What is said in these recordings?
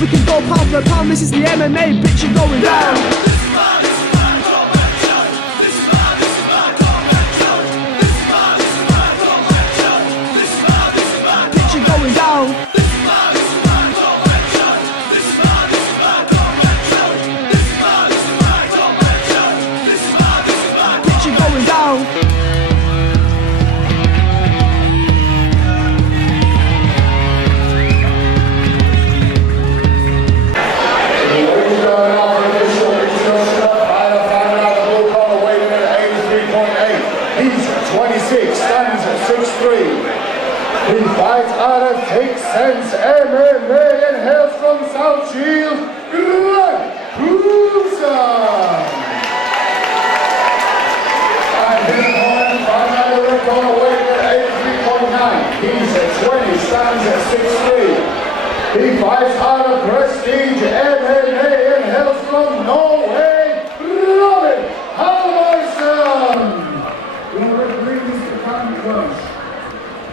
We can go pound for pound, this is the MMA, picture going down. Going down. Picture going down. He's 26, stands at 6'3". He fights out of Koomson MMA and hails from South Shield, Koomson. And his opponent, fighting out of the red corner, weighing at 83.9. He's at 20, stands at 6'3". He fights out of Prestige MMA and hails from Norway, Halvorsen.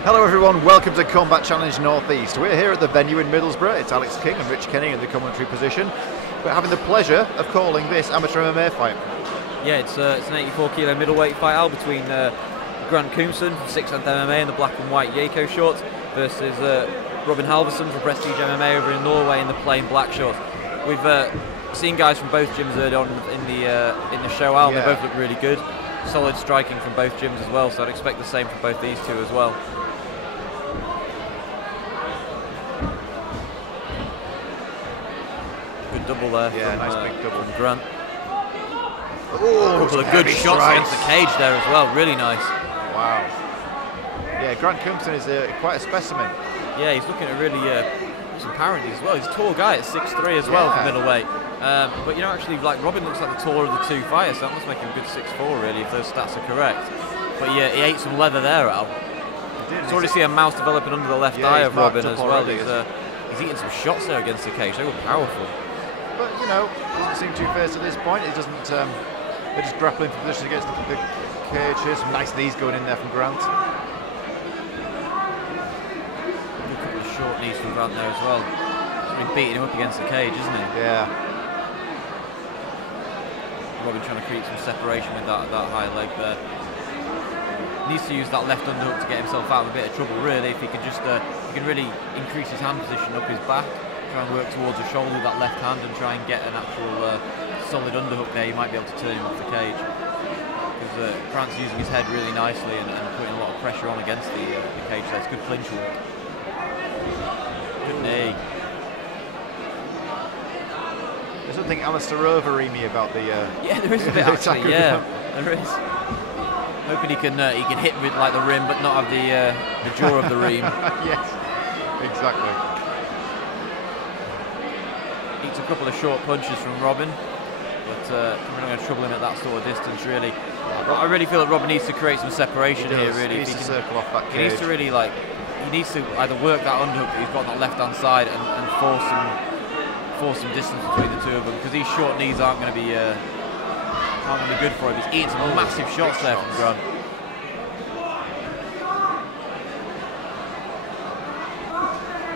Hello everyone, welcome to Combat Challenge Northeast. We're here at the venue in Middlesbrough. It's Alex King and Rich Kenny in the commentary position. We're having the pleasure of calling this amateur MMA fight. Yeah, it's an 84 kilo middleweight fight out between Grant Koomson from 6th MMA in the black and white Yako shorts versus Robin Halvorsen from Prestige MMA over in Norway in the plain black shorts. We've seen guys from both gyms early on in the show out, and they both look really good. Solid striking from both gyms as well, so I'd expect the same from both these two as well. Good double there. Yeah, from, nice big double from Grant. Oh, a couple of good shots against the cage there as well, really nice. Wow. Yeah, Grant Koomson is quite a specimen. Yeah, he's looking at really some power as well. He's a tall guy at 6'3" as well for middleweight. But you know, actually, like Robin looks like the taller of the two fighters, so that must make him a good 6'4" really, if those stats are correct. But yeah, he ate some leather there, Al. You already see a mouse developing under the left eye of Robin as well. He's eating some shots there against the cage. They were powerful. But you know, doesn't seem too fierce at this point. It doesn't. They're just grappling for position against the cage here. Some nice knees going in there from Grant. A couple of short knees from Grant there as well. He's really beating him up against the cage, isn't he? Yeah. Robin trying to create some separation with that high leg there. Needs to use that left underhook to get himself out of a bit of trouble, really. If he can just, he can really increase his hand position up his back, try and work towards the shoulder with that left hand and try and get an actual solid underhook there, you might be able to turn him off the cage. Because Grant's using his head really nicely and putting a lot of pressure on against the cage there. It's good clinch work. Good knee. There's something Alistair Overeemy about the yeah, there is a bit actually, yeah, there is. Hoping he can hit with like the rim, but not have the jaw of the ream. Yes, exactly. Eats a couple of short punches from Robin, but we're not going to trouble him at that sort of distance, really. I really feel that Robin needs to create some separation here, really. He needs to circle off that cage. He needs to really he needs to either work that underhook that he's got on that left hand side and force some distance between the two of them, because these short knees aren't going to be good for him. He's eating some massive shots there from Grant.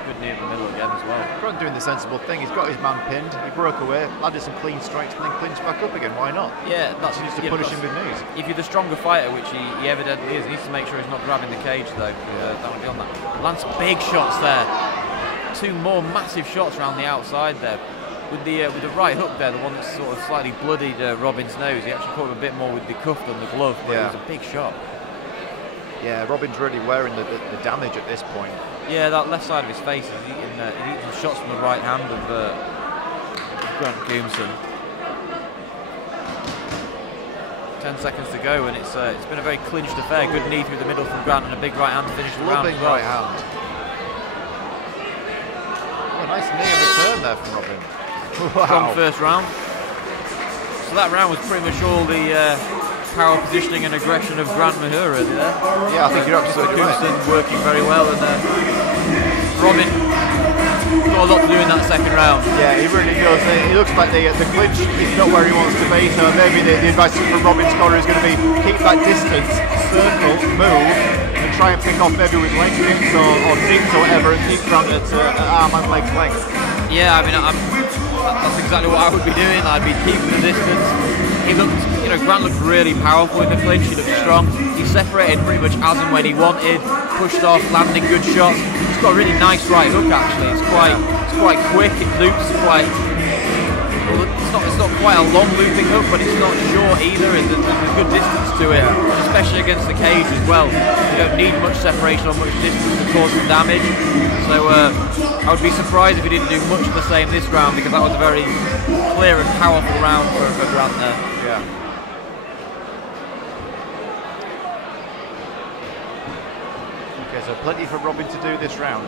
Good knee in the middle again as well. Grant doing the sensible thing. He's got his man pinned. He broke away, landed some clean strikes, and then clinched back up again. Why not? Yeah, that's he needs to punish him with knees. If you're the stronger fighter, which he evidently is, he needs to make sure he's not grabbing the cage though. That would be on that. Lands big shots there. Two more massive shots around the outside there. With the right hook there, the one that's sort of slightly bloodied Robin's nose, he actually caught him a bit more with the cuff than the glove, but it was a big shot. Yeah, Robin's really wearing the damage at this point. Yeah, that left side of his face, he's eating some shots from the right hand of Grant Koomson. 10 seconds to go, and it's been a very clinched affair. Good knee through the middle from Grant and a big right hand to finish the round as well. Right hand. Oh, nice knee in return there from Robin. Wow. Strong first round. So that round was pretty much all the power positioning and aggression of Grant Mahura there. Yeah, I think you're absolutely right. Koomson working very well, and Robin got a lot to do in that second round. Yeah, he really does. It looks like the clinch is not where he wants to be, so maybe the advice from Robin's corner is going to be keep that distance, circle, move, and try and pick off maybe with leg kicks or digs or whatever, and keep Grant at arm and leg length. Yeah, I mean, that's exactly what I would be doing. I'd be keeping the distance. He looked, Grant looked really powerful in the clinch. He looked strong. He separated pretty much as and when he wanted. Pushed off, landing good shots. He's got a really nice right hook actually. It's quite quick. It loops quite. Well, it's not quite a long looping hook, but it's not short either. There's a good distance to it, especially against the cage as well. You don't need much separation or much distance to cause some damage. So I would be surprised if he didn't do much of the same this round, because that was a very clear and powerful round for Grant there. Yeah. Okay, so plenty for Robin to do this round.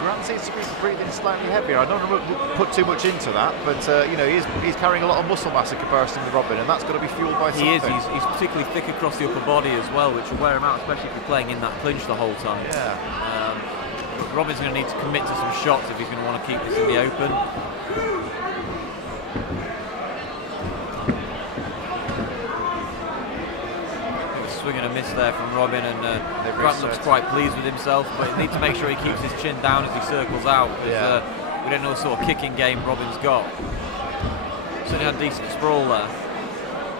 Grant seems to be breathing slightly heavier. I don't want to put too much into that, but he's carrying a lot of muscle mass in comparison to Robin, and that's got to be fueled by something. He is. He's particularly thick across the upper body as well, which will wear him out, especially if you're playing in that clinch the whole time. Yeah. But Robin's going to need to commit to some shots if he's going to want to keep this in the open. Swing and a miss there from Robin, and Grant looks quite pleased with himself, but he needs to make sure he keeps his chin down as he circles out, because we don't know what sort of kicking game Robin's got. Certainly had a decent sprawl there,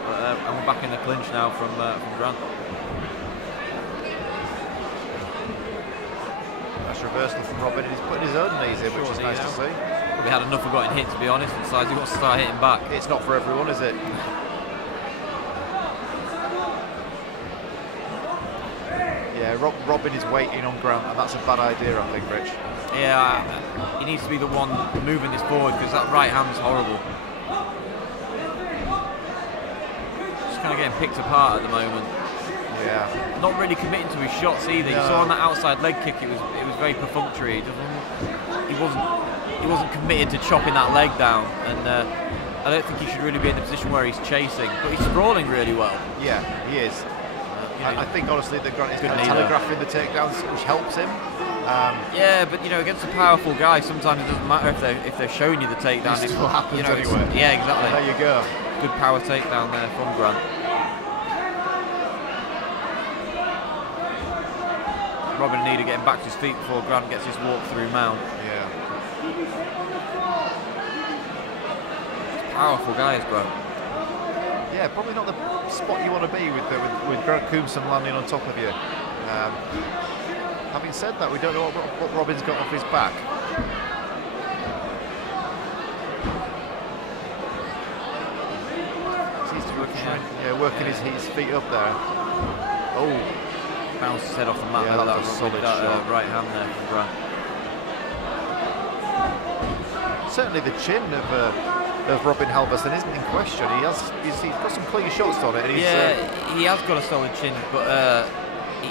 but, and we're back in the clinch now from Grant. Nice reversal from Robin, and he's putting his own knees in, which is nice to see. Probably had enough of getting hit, to be honest, and decides he wants to start hitting back. It's not for everyone, is it? Yeah, Robin is waiting on Grant, and that's a bad idea, I think, Rich. Yeah, he needs to be the one moving this forward, because that right hand's horrible. Just kind of getting picked apart at the moment. Yeah. Not really committing to his shots either. No. You saw on that outside leg kick, it was very perfunctory. He wasn't committed to chopping that leg down, and I don't think he should really be in the position where he's chasing. But he's sprawling really well. Yeah, he is. I think honestly that Grant is kind of telegraphing the takedowns, which helps him. Yeah, but against a powerful guy, sometimes it doesn't matter if they're showing you the takedown. It still happens anyway. Yeah, exactly. There you go. Good power takedown there from Grant. Robin needed getting back to his feet before Grant gets his walk-through mount. Yeah. Powerful guy is Grant. Yeah, probably not the spot you want to be with Grant Koomson landing on top of you. Having said that, we don't know what Robin's got off his back. Seems to be working his feet up there. Oh, bounced his head off the mat. Yeah, that was a solid shot. Right hand there from Grant. Certainly the chin of Robin Halvorsen isn't in question. He's got some clean shots on it. And he has got a solid chin, but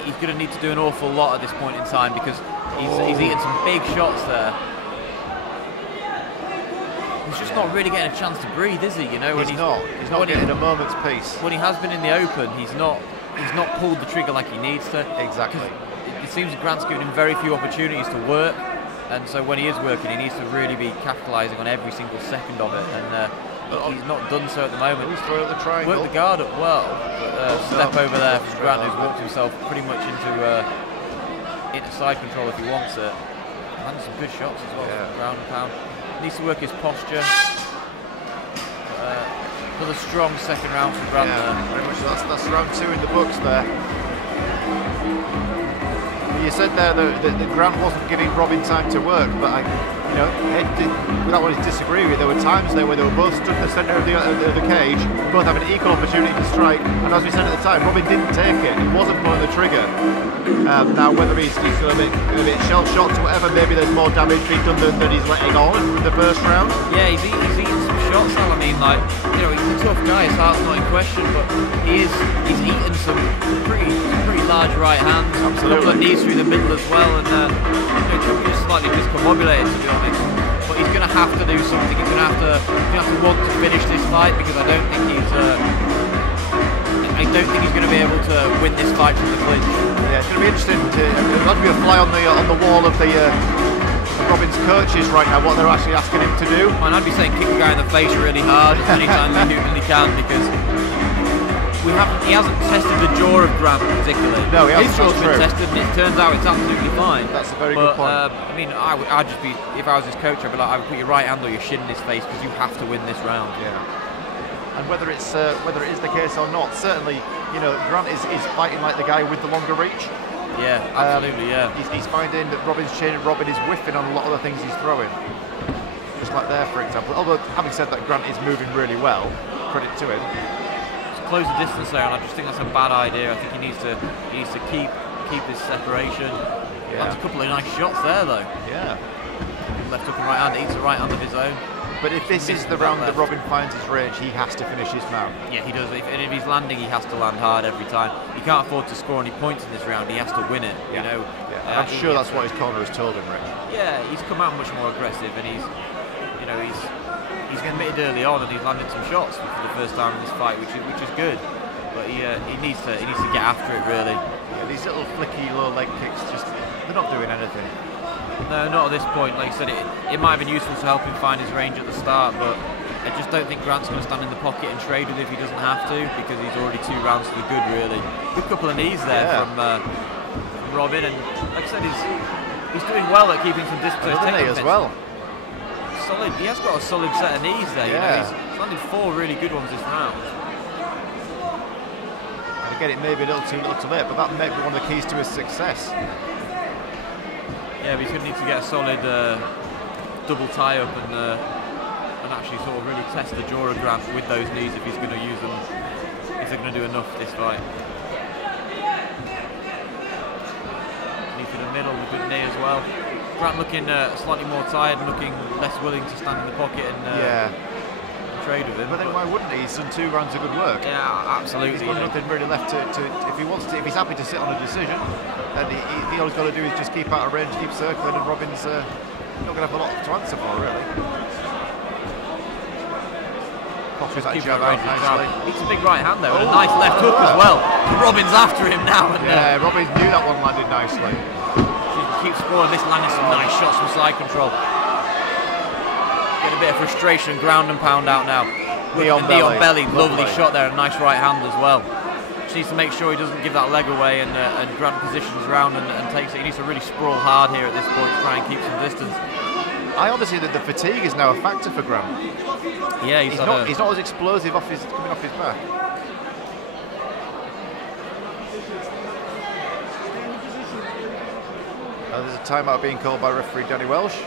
he's going to need to do an awful lot at this point in time, because he's eaten some big shots there. He's just not really getting a chance to breathe, is he? He's not getting a moment's peace. When he has been in the open, he's not pulled the trigger like he needs to. Exactly. It seems that Grant's given him very few opportunities to work, and so when he is working, he needs to really be capitalising on every single second of it, and he's not done so at the moment. He's throwing the triangle. Worked the guard up well, but step over there from Grant, who's walked himself pretty much into side control if he wants it. And some good shots as well, ground and pound. Needs to work his posture. Another strong second round from Grant there. Very much. That's round 2 in the books there. You said there that Grant wasn't giving Robin time to work, but without wanting to disagree with you, there were times there where they were both stood in the centre of the cage, both having equal opportunity to strike, and as we said at the time, Robin didn't take it, he wasn't pulling the trigger. Now whether he's a bit shell-shocked or whatever, maybe there's more damage being done than he's letting on in the first round. Yeah, he's eating some shots now. I mean, he's a tough guy, his heart's not in question, but he's eaten some pretty large right hands, a couple of knees through the middle as well, and just slightly discombobulated, to be honest. But he's going to have to do something. He's going to have to want to finish this fight, because I don't think he's going to be able to win this fight from the clinch. Yeah, it's going to be interesting. There'll be a fly on the wall of Robin's coaches right now, what they're actually asking him to do. And I'd be saying kick the guy in the face really hard as many times as he can, because he hasn't tested the jaw of Grant particularly. No, he hasn't. His jaw's That's been true. tested, and it turns out it's absolutely fine. That's a very good point. I mean, I'd just be, if I was his coach, I'd be like, I would put your right hand or your shin in his face because you have to win this round. Yeah. And whether it is the case or not, certainly, you know, Grant is fighting like the guy with the longer reach. Yeah, absolutely. Yeah. He's finding that Robin's is whiffing on a lot of the things he's throwing. Just like there, for example. Although, having said that, Grant is moving really well. Credit to him. To close the distance there, and I just think that's a bad idea. I think he needs to keep his separation. Yeah. That's a couple of nice shots there, though. Yeah. Left hook and right hand. Eats a right hand of his own. But if this is the round that Robin finds his range, he has to finish his mount. Yeah, he does. And if he's landing, he has to land hard every time. He can't afford to score any points in this round. He has to win it. Yeah. You know. Yeah. I'm sure that's what his corner has told him, Rick. Yeah, he's come out much more aggressive, and he's committed early on, and he's landed some shots for the first time in this fight, which is good. But he needs to get after it really. Yeah, these little flicky low leg kicks, they're not doing anything. No, not at this point. Like you said, it might have been useful to help him find his range at the start, but I just don't think Grant's going to stand in the pocket and trade with it if he doesn't have to, because he's already 2 rounds to the good really. Good couple of knees there from Robin, and like I said, he's doing well at keeping some distance. Another knee as well. Solid. He has got a solid set of knees there. Yeah. You know, he's landed 4 really good ones this round. And again, it may be a little too late, but that may be one of the keys to his success. Yeah, but he's going to need to get a solid double tie-up and actually sort of really test the jaw of Grant with those knees if he's going to use them, if they're going to do enough this fight. Knee to the middle, a good knee as well. Grant looking slightly more tired and looking less willing to stand in the pocket and trade with him. But then why wouldn't he? He's done 2 rounds of good work. Yeah, absolutely. He's got nothing really left to if he's happy to sit on a decision, then all he's got to do is just keep out of range, keep circling, and Robin's not going to have a lot to answer for, really. Pops that jab out nicely. It's a big right hand though, and a nice left hook as well. Robin's after him now. And, Robin knew that one landed nicely. Keeps scoring this, landing some nice shots from side control. Get a bit of frustration, ground and pound out now. Knee on belly. Lovely shot there, a nice right hand as well. Just needs to make sure he doesn't give that leg away and Grant positions round and takes it. He needs to really sprawl hard here at this point to try and keep some distance. I honestly think the fatigue is now a factor for Grant. Yeah, he's not as explosive coming off his back. There's a timeout being called by referee Danny Welsh.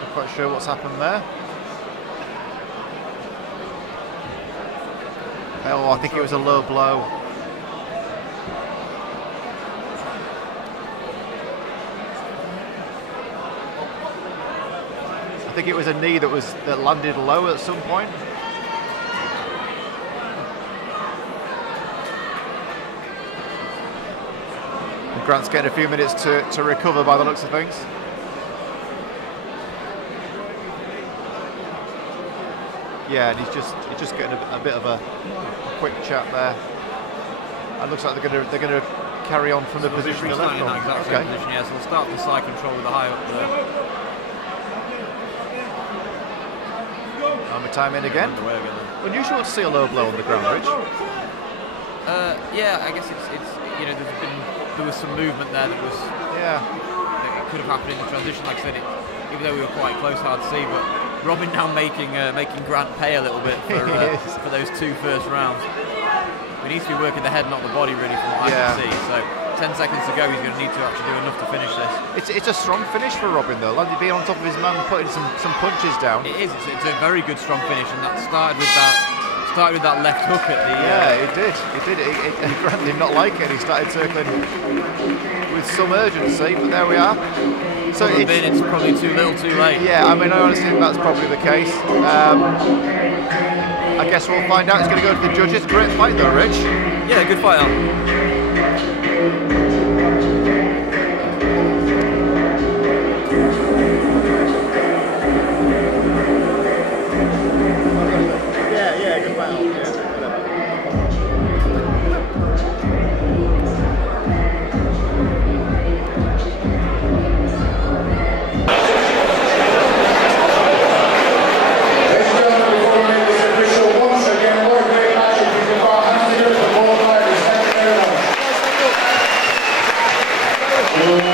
Not quite sure what's happened there. Oh, I think it was a low blow. I think it was a knee that landed low at some point. And Grant's getting a few minutes to recover by the looks of things. Yeah, and he's just getting a bit of a quick chat there. It looks like they're going to carry on from the position they're left in that exact same position, yeah. So we'll start with the side control with the high up there. And we time in again. Unusual to see a low blow on the ground, Rich. Yeah, I guess it's there was some movement there that was it could have happened in the transition. Like I said, even though we were quite close, hard to see. But Robin now making Grant pay a little bit for those 2 first rounds. He needs to be working the head, not the body, really, from what I can see. So 10 seconds to go, he's going to need to actually do enough to finish this. It's a strong finish for Robin, though. Like being on top of his man, putting some punches down. It is. It's a very good, strong finish, and that started with that left hook at the. Yeah, it did. Grant did not like it. He started circling with some urgency, but there we are. So it's probably too little, too late. Yeah, I mean, I honestly think that's probably the case. I guess we'll find out. It's going to go to the judges. Great fight, though, Rich. Yeah, good fight, Al. 2